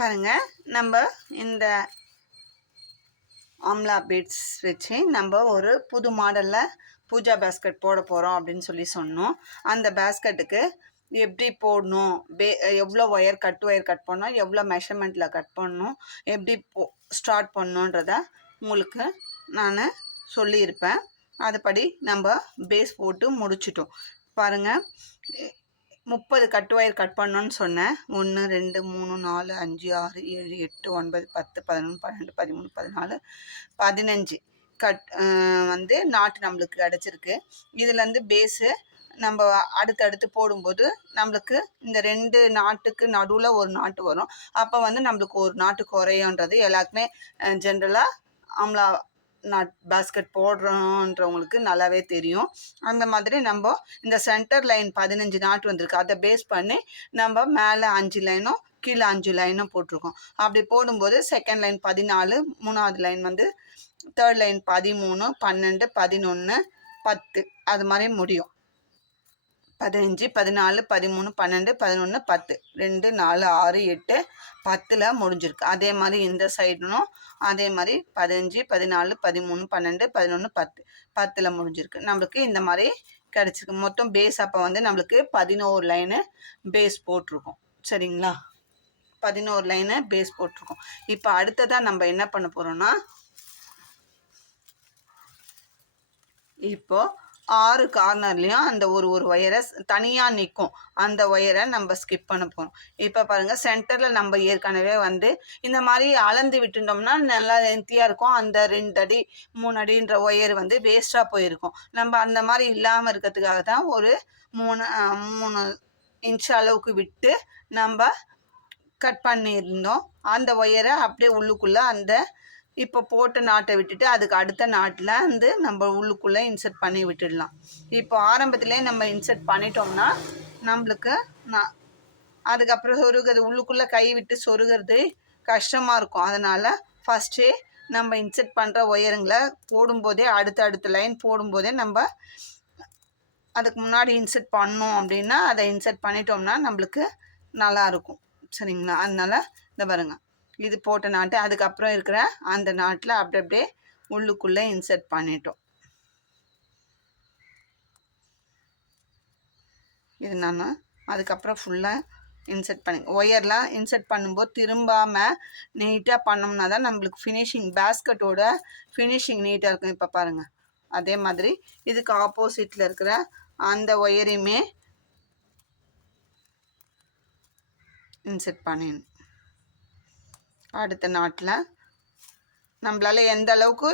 பாருங்கள், நம்ம இந்த ஆம்லா பீட்ஸ் வச்சு நம்ம ஒரு புது மாடலில் பூஜா பேஸ்கெட் போட போகிறோம் அப்படின்னு சொன்னோம். அந்த பேஸ்கெட்டுக்கு எப்படி போடணும், எவ்வளோ கட் ஒயர் கட் பண்ணணும், எவ்வளோ மெஷர்மெண்ட்டில் கட் பண்ணணும், எப்படி ஸ்டார்ட் பண்ணணுன்றத உங்களுக்கு நான் சொல்லியிருப்பேன். அதுபடி நம்ம பேஸ் போட்டு முடிச்சிட்டோம். பாருங்கள், 30 கட் ஒயர் கட் பண்ணணும்னு சொன்னேன். 1 2 3 4 5 6 7 8 9 10 11 12 13 14 15 கட் வந்து நாட்டு நம்மளுக்கு கிடச்சிருக்கு. இதுலேருந்து பேஸு நம்ம அடுத்தடுத்து போடும்போது நம்மளுக்கு இந்த 2 நாட்டுக்கு நடுவில் ஒரு நாட்டு வரும். அப்போ வந்து நம்மளுக்கு ஒரு நாட்டு குறையுன்றது எல்லாருக்குமே ஜென்ரலாக ஆம்லா பேஸ்கெட் போடுறோன்றவங்களுக்கு நல்லாவே தெரியும். அந்த மாதிரி நம்ம இந்த சென்டர் லைன் 15 நாட்டு வந்திருக்கு. அதை பேஸ் பண்ணி நம்ம மேலே 5 லைனும் கீழே 5 லைனும் போட்டிருக்கோம். அப்படி போடும்போது செகண்ட் லைன் 14, மூணாவது லைன் வந்து தேர்ட் லைன் 13, 12, 11, 10 அது மாதிரி முடியும். 15, 14, 13, 12, 11, 10 2 4 6 8 10ல் முடிஞ்சிருக்கு. அதே மாதிரி இந்த சைடுனும் அதே மாதிரி 15, 14, 13, 12, 11, 10 10ல் முடிஞ்சிருக்கு. நம்மளுக்கு இந்த மாதிரி கிடச்சிருக்கு. மொத்தம் பேஸ் அப்போ வந்து நம்மளுக்கு 11 லைனு பேஸ் போட்டிருக்கோம். சரிங்களா? 11 லைனு பேஸ் போட்டிருக்கோம். இப்போ அடுத்ததாக நம்ம என்ன பண்ண போகிறோம்னா, இப்போது 6 கார்னர்லேயும் அந்த ஒரு ஒயரை தனியாக நிற்கும். அந்த ஒயரை நம்ம ஸ்கிப் பண்ண போகிறோம். இப்போ பாருங்கள், சென்டரில் நம்ம ஏற்கனவே வந்து இந்த மாதிரி அளந்து விட்டுட்டோம்னா நல்லா லென்த்தியாக இருக்கும். அந்த 2 அடி 3 அடின்ற ஒயர் வந்து வேஸ்ட்டாக போயிருக்கும். நம்ம அந்த மாதிரி இல்லாமல் இருக்கிறதுக்காக தான் ஒரு 3 இன்ச் அளவுக்கு விட்டு நம்ம கட் பண்ணியிருந்தோம். அந்த ஒயரை அப்படியே உள்ளுக்குள்ளே அந்த இப்போ போட்ட நாட்டை விட்டுட்டு அதுக்கு அடுத்த நாட்டில் வந்து நம்ம உள்ளுக்குள்ளே இன்சர்ட் பண்ணி விட்டுடலாம். இப்போ ஆரம்பத்திலே நம்ம இன்சர்ட் பண்ணிட்டோம்னா நம்மளுக்கு அதுக்கப்புறம் சொருகிறது உள்ளுக்குள்ளே கை விட்டு சொருகிறது கஷ்டமாக இருக்கும். அதனால் ஃபஸ்ட்டே நம்ம இன்சர்ட் பண்ணுற ஒயருங்களை போடும்போதே அடுத்த லைன் போடும்போதே நம்ம அதுக்கு முன்னாடி இன்சர்ட் பண்ணோம் அப்படின்னா அதை இன்சர்ட் பண்ணிட்டோம்னா நம்மளுக்கு நல்லாயிருக்கும். சரிங்களா? அதனால் இந்த பாருங்க, இது போட்ட நாட்டு அதுக்கப்புறம் இருக்கிற அந்த நாட்டில் அப்படியே உள்ளுக்குள்ளே இன்சர்ட் பண்ணிட்டோம். இது நான் அதுக்கப்புறம் ஃபுல்லாக இன்சர்ட் பண்ணி ஒயர்லாம் இன்சர்ட் பண்ணும்போது திரும்பாமல் நீட்டாக பண்ணோம்னா தான் நம்மளுக்கு ஃபினிஷிங் பேஸ்கெட்டோட ஃபினிஷிங் நீட்டாக இருக்கும். இப்போ பாருங்கள், அதே மாதிரி இதுக்கு ஆப்போசிட்டில் இருக்கிற அந்த ஒயரையுமே இன்சர்ட் பண்ணிடணும். அடுத்த நாட்டில் நம்மளால் எந்த அளவுக்கு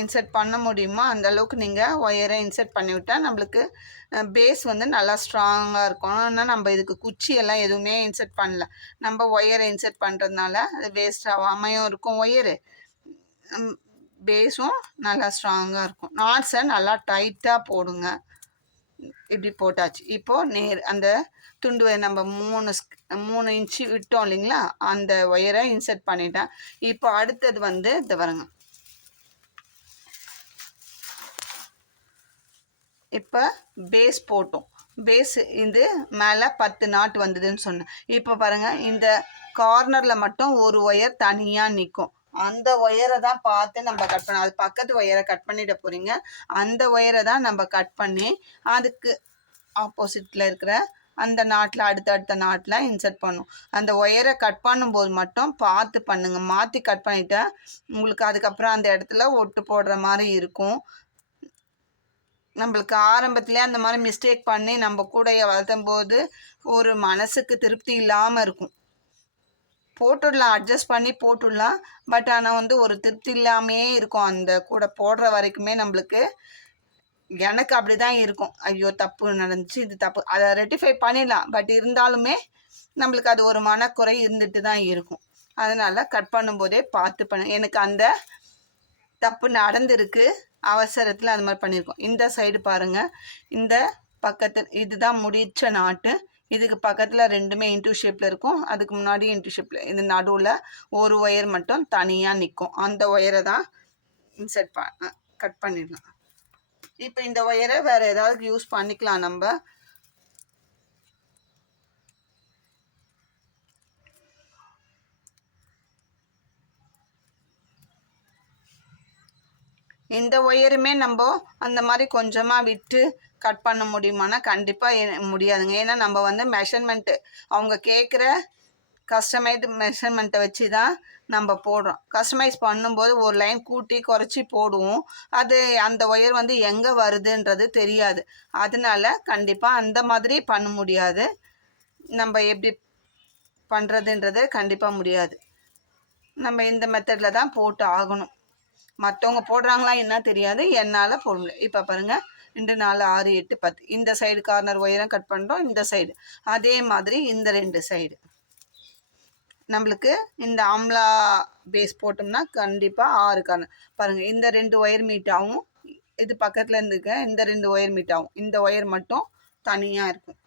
இன்சர்ட் பண்ண முடியுமோ அந்த அளவுக்கு நீங்கள் ஒயரை இன்சர்ட் பண்ணிவிட்டால் நம்மளுக்கு பேஸ் வந்து நல்லா ஸ்ட்ராங்காக இருக்கும். ஆனால் நம்ம இதுக்கு குச்சியெல்லாம் எதுவுமே இன்சர்ட் பண்ணல. நம்ம ஒயரை இன்சர்ட் பண்ணுறதுனால அது வேஸ்ட் ஆகாமையும் இருக்கும். ஒயரு பேஸும் நல்லா ஸ்ட்ராங்காக இருக்கும். நாட்ஸை நல்லா டைட்டாக போடுங்க. இப்படி போட்டாச்சு. இப்போது அந்த துண்டு நம்ம 3 இன்ச்சு விட்டோம் இல்லைங்களா, அந்த ஒயரை இன்சர்ட் பண்ணிட்டேன். இப்போ அடுத்தது வந்து இந்த பாருங்க, இப்போ பேஸ் போட்டோம். பேஸ் இது மேலே 10 நாட்டு வந்ததுன்னு சொன்னேன். இப்போ பாருங்கள், இந்த கார்னரில் மட்டும் ஒரு ஒயர் தனியாக நிற்கும். அந்த ஒயரை தான் பார்த்து நம்ம கட் பண்ண, அது பக்கத்து ஒயரை கட் பண்ணிட போகிறீங்க. அந்த ஒயரை தான் நம்ம கட் பண்ணி அதுக்கு ஆப்போசிட்டில் இருக்கிற அந்த நாட்டில் அடுத்த நாட்டில் இன்சர்ட் பண்ணும். அந்த ஒயரை கட் பண்ணும்போது மட்டும் பார்த்து பண்ணுங்கள். மாற்றி கட் பண்ணிட்டா உங்களுக்கு அதுக்கப்புறம் அந்த இடத்துல ஒட்டு போடுற மாதிரி இருக்கும். நம்மளுக்கு ஆரம்பத்துலேயே அந்த மாதிரி மிஸ்டேக் பண்ணி நம்ம கூடையை வளர்த்தும் போது ஒரு மனசுக்கு திருப்தி இல்லாமல் இருக்கும். போட்டுடலாம், அட்ஜஸ்ட் பண்ணி போட்டுடலாம். பட் ஆனால் வந்து ஒரு திருப்தி இல்லாமையே இருக்கும். அந்த கூடை போடுற வரைக்குமே நம்மளுக்கு எனக்கு அப்படி தான் இருக்கும். ஐயோ தப்பு நடந்துச்சு, இது தப்பு, அதை ரெட்டிஃபை பண்ணிடலாம். பட் இருந்தாலுமே நம்மளுக்கு அது ஒரு மனக்குறை இருந்துட்டு தான் இருக்கும். அதனால் கட் பண்ணும்போதே பார்த்து எனக்கு அந்த தப்பு நடந்திருக்கு, அவசரத்தில் அது மாதிரி பண்ணியிருக்கோம். இந்த சைடு பாருங்கள், இந்த பக்கத்தில் இதுதான் முடிச்ச நாட்டு. இதுக்கு பக்கத்தில் ரெண்டுமே இன்டூ ஷேப்பில் இருக்கும். அதுக்கு முன்னாடி இன்டூ ஷேப்பில், இது நடுவில் ஒரு ஒயர் மட்டும் தனியாக நிற்கும். அந்த ஒயரை தான் இன்சர்ட் கட் பண்ணிடலாம். இப்போ இந்த ஒயரை வேறு ஏதாவது யூஸ் பண்ணிக்கலாம் நம்ம. இந்த ஒயருமே நம்ம அந்த மாதிரி கொஞ்சமாக விட்டு கட் பண்ண முடியுமானா கண்டிப்பாக முடியாதுங்க. ஏன்னா நம்ம வந்து மெஷர்மெண்ட்டு அவங்க கேட்குற கஸ்டமைஸ்டு மெஷர்மெண்ட்டை வச்சு தான் நம்ம போடுறோம். கஸ்டமைஸ் பண்ணும்போது ஒரு லைன் கூட்டி குறைச்சி போடுவோம். அது அந்த ஒயர் வந்து எங்கே வருதுன்றது தெரியாது. அதனால கண்டிப்பாக அந்த மாதிரி பண்ண முடியாது. நம்ம எப்படி பண்ணுறதுன்றது கண்டிப்பாக முடியாது. நம்ம இந்த மெத்தடில் தான் போட்டு ஆகணும். மற்றவங்க போடுறாங்களா என்ன தெரியாது, என்னால் போட முடியும். இப்போ பாருங்கள் 2 4 6 8 10 இந்த சைடு கார்னர் ஒயரும் கட் பண்ணுறோம். இந்த சைடு அதே மாதிரி இந்த 2 சைடு நம்மளுக்கு இந்த ஆம்லா பேஸ் போட்டோம்னா கண்டிப்பாக 6 கார்னர் பாருங்கள். இந்த 2 ஒயர் மீட் ஆகும். இது பக்கத்தில் இருந்துக்க இந்த 2 ஒயர் மீட் ஆகும். இந்த ஒயர் மட்டும் தனியாக இருக்கும்.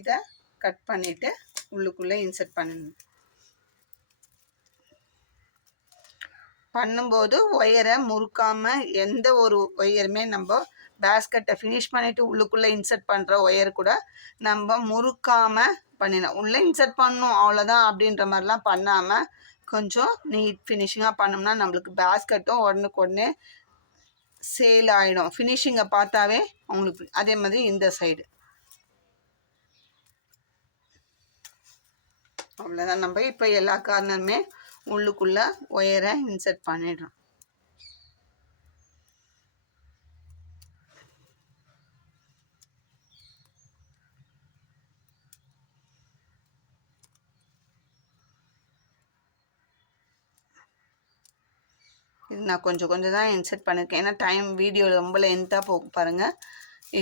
இதை கட் பண்ணிவிட்டு உள்ளுக்குள்ளே இன்சர்ட் பண்ணணும். பண்ணும்போது ஒயரை முறுக்காமல் எந்த ஒரு ஒயருமே நம்ம பேஸ்கெட்டை ஃபினிஷ் பண்ணிவிட்டு உள்ளுக்குள்ளே இன்சர்ட் பண்ணுற ஒயர் கூட நம்ம முறுக்காமல் பண்ணிடலாம். உள்ளே இன்சர்ட் பண்ணணும் அவ்வளோதான் அப்படின்ற மாதிரிலாம் பண்ணாமல் கொஞ்சம் நீட் ஃபினிஷிங்காக பண்ணோம்னா நம்மளுக்கு பேஸ்கெட்டும் உடனே சேல் ஆகிடும். ஃபினிஷிங்கை பார்த்தாவே அவங்களுக்கு. அதே மாதிரி இந்த சைடு அவ்வளோதான். நம்ம இப்போ எல்லா கார்னருமே உள்ளுக்குள்ளே ஒயரை இன்சர்ட் பண்ணிடுறோம். இது நான் கொஞ்சம் தான் இன்சர்ட் பண்ணியிருக்கேன். ஏன்னா டைம் வீடியோ ரொம்ப லென்த்தாக போகும் பாருங்கள்.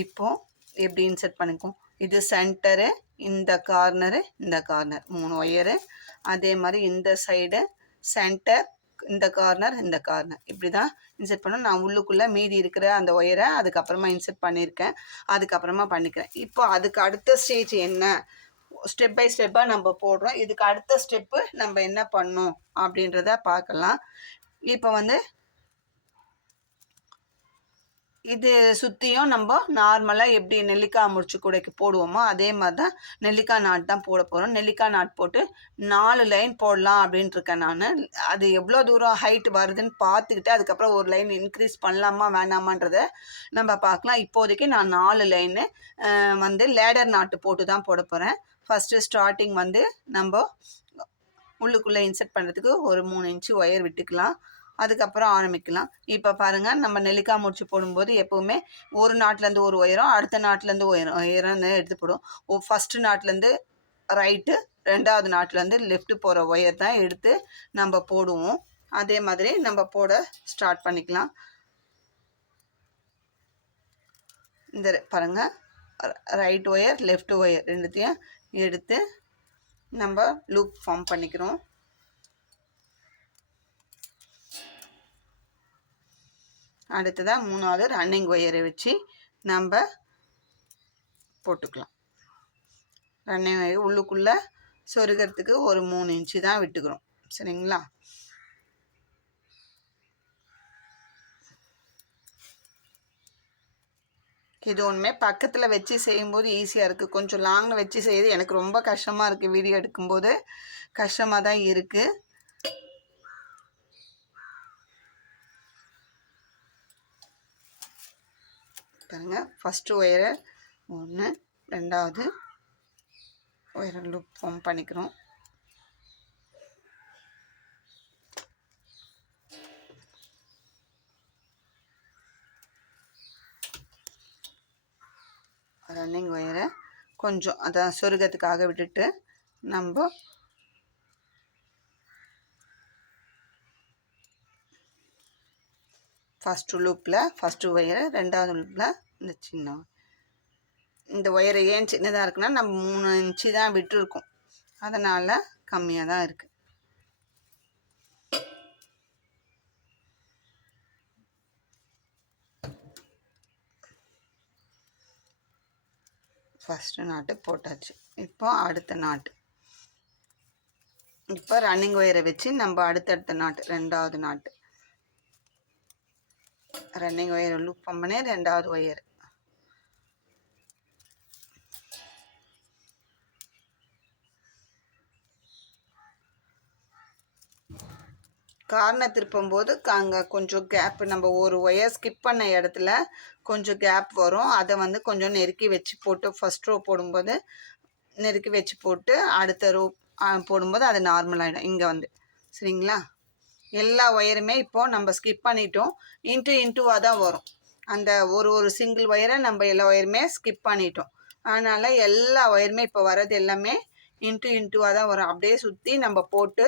இப்போது எப்படி இன்சர்ட் பண்ணிக்கும். இது சென்டரு, இந்த கார்னரு, இந்த கார்னர் 3 ஒயரு. அதே மாதிரி இந்த சைடு சென்டர், இந்த கார்னர், இந்த கார்னர் இப்படி தான் இன்சர்ட் பண்ணணும். நான் உள்ளுக்குள்ளே மீதி இருக்கிற அந்த ஒயரை அதுக்கப்புறமா இன்சர்ட் பண்ணியிருக்கேன். அதுக்கப்புறமா பண்ணிக்கிறேன். இப்போ அதுக்கு அடுத்த ஸ்டேஜ் என்ன, ஸ்டெப் பை ஸ்டெப்பாக நம்ம போடுறோம். இதுக்கு அடுத்த ஸ்டெப்பு நம்ம என்ன பண்ணணும் அப்படின்றத பார்க்கலாம். இப்போ வந்து இது சுற்றியும் நம்ம நார்மலாக எப்படி நெல்லிக்காய் முடிச்சு கூடைக்கு போடுவோமோ அதே மாதிரி தான் நெல்லிக்காய் நாட் தான் போட போகிறோம். நெல்லிக்காய் நாட் போட்டு 4 லைன் போடலாம் அப்படின்ட்டு இருக்கேன் நான். அது எவ்வளோ தூரம் ஹைட் வருதுன்னு பார்த்துக்கிட்டு அதுக்கப்புறம் ஒரு லைன் இன்க்ரீஸ் பண்ணலாமா வேணாமான்றதை நம்ம பார்க்கலாம். இப்போதைக்கு நான் 4 லைனு வந்து லேடர் நாட்டு போட்டு தான் போட போகிறேன். ஃபஸ்ட்டு ஸ்டார்டிங் வந்து நம்ம உள்ளுக்குள்ளே இன்சர்ட் பண்ணுறதுக்கு ஒரு 3 இன்ச்சு ஒயர் விட்டுக்கலாம். அதுக்கப்புறம் ஆரம்பிக்கலாம். இப்போ பாருங்கள், நம்ம நெல்லிக்காய் முடிச்சு போடும்போது எப்போவுமே ஒரு நாட்டிலேருந்து ஒரு ஒயரம், அடுத்த நாட்டிலேருந்து ஒயரம் எடுத்து போடும். ஃபஸ்ட்டு நாட்டிலேருந்து ரைட்டு, 2வது நாட்டிலேருந்து லெஃப்ட்டு போகிற ஒயர் தான் எடுத்து நம்ம போடுவோம். அதே மாதிரி நம்ம போட ஸ்டார்ட் பண்ணிக்கலாம். இந்த பாருங்கள், ரைட் ஒயர் லெஃப்ட் ஒயர் ரெண்டுத்தையும் எடுத்து நம்ம லூப் ஃபார்ம் பண்ணிக்கிறோம். அடுத்ததாக 3வது ரன்னிங் ஒயரை வச்சு நம்ம போட்டுக்கலாம். ரன்னிங் ஒயர் உள்ளுக்குள்ளே சொருகிறதுக்கு ஒரு 3 இன்ச்சு தான் விட்டுக்கிறோம். சரிங்களா? இது ஒன்றுமே பக்கத்தில் வச்சு செய்யும்போது ஈஸியாக இருக்குது. கொஞ்சம் லாங்கில் வச்சு செய்யுது எனக்கு ரொம்ப கஷ்டமாக இருக்குது. வீடியோ எடுக்கும்போது கஷ்டமாக தான் இருக்குது. பாருங்க, ஃபஸ்ட்டு ஒயரை 1, 2வது ஒயரை லூப் ஃபார்ம் பண்ணிக்கிறோம். ரன்னிங் ஒயரை கொஞ்சம் அதான் சொருகத்துக்காக விட்டுட்டு நம்ம ஃபஸ்ட்டு லூப்பில் ஃபஸ்ட்டு ஒயரை, 2வது லூப்பில் இந்த சின்ன இந்த ஒயரை ஏன் சின்னதாக இருக்குன்னா நம்ம 3 இன்ச்சு தான் விட்டுருக்கோம். அதனால் கம்மியாக தான் இருக்குது. ஃபஸ்ட்டு நாட்டு போட்டாச்சு. இப்போ அடுத்த நாட்டு. இப்போ ரன்னிங் ஒயரை வச்சு நம்ம அடுத்தடுத்த நாட்டு 2வது நாட்டு ரன்னிங் ஒயரை லூப் பண்ணி 2வது ஒயர் கார்னர் திருப்பும்போது அங்கே கொஞ்சம் கேப், நம்ம ஒரு ஒயர் ஸ்கிப் பண்ண இடத்துல கொஞ்சம் கேப் வரும். அதை வந்து கொஞ்சம் நெருக்கி வச்சு போட்டு ஃபஸ்ட் ரோ போடும்போது நெருக்கி வச்சு போட்டு அடுத்த ரோ போடும்போது அது நார்மல் ஆகிடும். இங்கே வந்து சரிங்களா, எல்லா ஒயருமே இப்போது நம்ம ஸ்கிப் பண்ணிட்டோம். இன்ட்டுவாக தான் வரும். அந்த ஒரு சிங்கிள் ஒயரை நம்ம எல்லா ஒயருமே ஸ்கிப் பண்ணிட்டோம். அதனால் எல்லா ஒயருமே இப்போ வர்றது எல்லாமே இன்ட்டுவாக தான் வரும். அப்படியே சுற்றி நம்ம போட்டு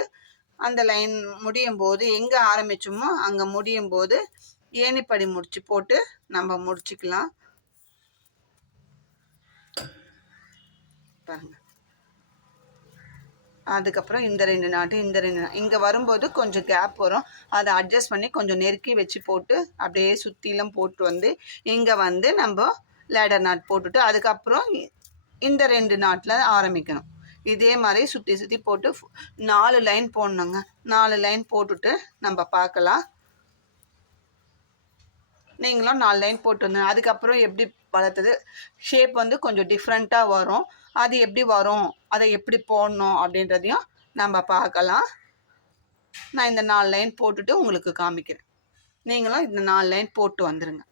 அந்த லைன் முடியும் போது எங்கே ஆரம்பிச்சோமோ அங்கே முடியும் போது ஏணிப்படி முடிச்சு போட்டு நம்ம முடிச்சுக்கலாம். பாருங்க, அதுக்கப்புறம் இந்த 2 நாட்டு இங்கே வரும்போது கொஞ்சம் கேப் வரும். அதை அட்ஜஸ்ட் பண்ணி கொஞ்சம் நெருக்கி வச்சு போட்டு அப்படியே சுற்றிலும் போட்டு வந்து இங்கே வந்து நம்ம லேடர் நாட் போட்டுட்டு அதுக்கப்புறம் இந்த 2 நாட்டில் ஆரம்பிக்கணும். இதே மாதிரி சுற்றி போட்டு 4 லைன் போடணுங்க. 4 லைன் போட்டுட்டு நம்ம பார்க்கலாம். நீங்களும் 4 லைன் போட்டு வந்து அதுக்கப்புறம் எப்படி வளர்த்தது ஷேப் வந்து கொஞ்சம் டிஃப்ரெண்ட்டாக வரும். அது எப்படி வரும், அதை எப்படி போடணும் அப்படின்றதையும் நம்ம பார்க்கலாம். நான் இந்த 4 லைன் போட்டுட்டு உங்களுக்கு காமிக்கிறேன். நீங்களும் இந்த 4 லைன் போட்டு வந்துடுங்க.